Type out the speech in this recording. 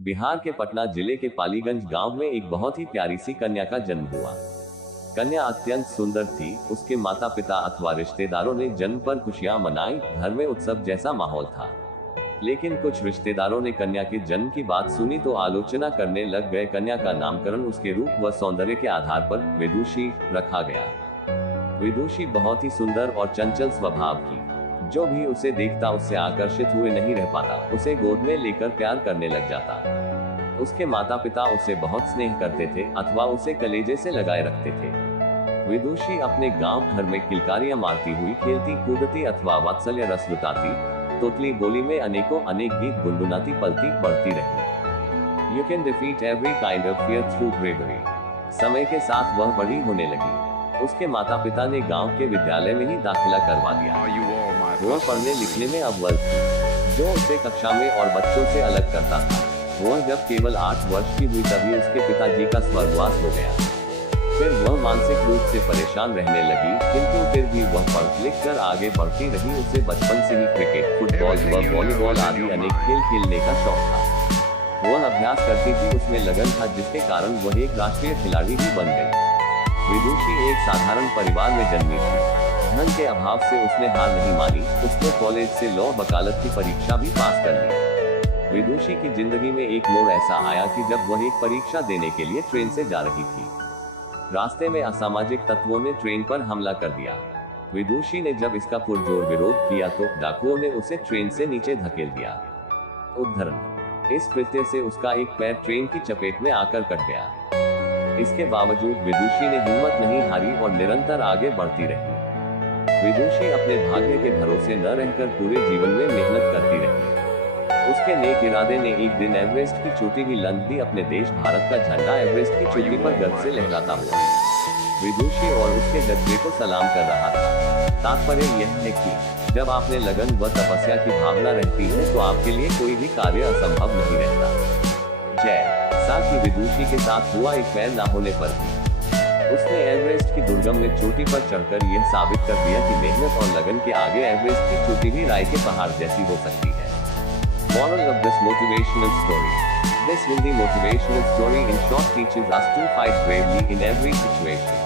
बिहार के पटना जिले के पालीगंज गांव में एक बहुत ही प्यारी सी कन्या का जन्म हुआ। कन्या अत्यंत सुंदर थी। उसके माता पिता अथवा रिश्तेदारों ने जन्म पर खुशियां मनाई। घर में उत्सव जैसा माहौल था। लेकिन कुछ रिश्तेदारों ने कन्या के जन्म की बात सुनी तो आलोचना करने लग गए। कन्या का नामकरण उसके रूप व सौंदर्य के आधार पर विदुषी रखा गया। विदुषी बहुत ही सुंदर और चंचल स्वभाव की। जो भी उसे देखता उससे आकर्षित हुए नहीं रह पाता। उसे गोद में लेकर प्यार करने लग जाता। उसके माता पिता उसे बहुत स्नेह करते थे अथवा उसे कलेजे से लगाए रखते थे। विदुषी अपने गांव घर में किलकारियां मारती हुई खेलती कूदती अथवा वात्सल्य रस लुटाती तोतली बोली में अनेकों अनेक गीत गुनगुनाती पलती बढ़ती रही। You can defeat every kind of fear through bravery. समय के साथ वह बड़ी होने लगी। उसके माता पिता ने गांव के विद्यालय में ही दाखिला करवा दिया। वह पढ़ने लिखने में अव्वल थी, जो उसे कक्षा में और बच्चों से अलग करता था। वह जब केवल 8 वर्ष की हुई तभी उसके पिताजी का स्वर्गवास हो गया। फिर वह मानसिक रूप से परेशान रहने लगी, किंतु फिर भी वह पढ़ लिख कर आगे बढ़ती रही। उसे बचपन से ही क्रिकेट, फुटबॉल व वॉलीबॉल आदि अनेक खेल खेलने का शौक था। वह अभ्यास करती थी, उसमें लगन था, जिसके कारण वह एक राष्ट्रीय खिलाड़ी भी बन गई। विदुषी एक साधारण परिवार में जन्मी थी। धन के अभाव से उसने हार नहीं मानी। उसने कॉलेज से लॉ वकालत की परीक्षा भी पास कर ली। विदुषी की जिंदगी में एक मोड़ ऐसा आया कि जब वह एक परीक्षा देने के लिए ट्रेन से जा रही थी। रास्ते में असामाजिक तत्वों ने ट्रेन पर हमला कर दिया। विदुषी ने जब इसका पुरजोर विरोध किया तो डाकुओं ने उसे ट्रेन से नीचे धकेल दिया। उद्धरण: इस कृत्य से उसका एक पैर ट्रेन की चपेट में आकर कट गया। इसके बावजूद विदुषी ने हिम्मत नहीं हारी और निरंतर आगे बढ़ती रही। विदुषी अपने भाग्य के भरोसे न रहकर पूरे जीवन में मेहनत करती रही। उसके नेक इरादे ने एक दिन एवरेस्ट की चोटी भी लंघ दी। अपने देश भारत का झंडा एवरेस्ट की चोटी पर गर्व से लहराता हुआ विदुषी और उसके जज्बे को सलाम कर रहा था। तात्पर्य यह है कि जब आप में लगन व तपस्या की भावना रहती है तो आपके लिए कोई भी कार्य असंभव नहीं रहता। जय साथ ही विदुषी के साथ हुआ एक पैर न होने पर भी उसने एवरेस्ट की दुर्गम में चोटी पर चढ़कर यह साबित कर दिया कि मेहनत और लगन के आगे एवरेस्ट की चोटी भी राय के पहाड़ जैसी हो सकती है। Moral of this motivational story: this Hindi motivational story in short teaches us to fight bravely in every situation.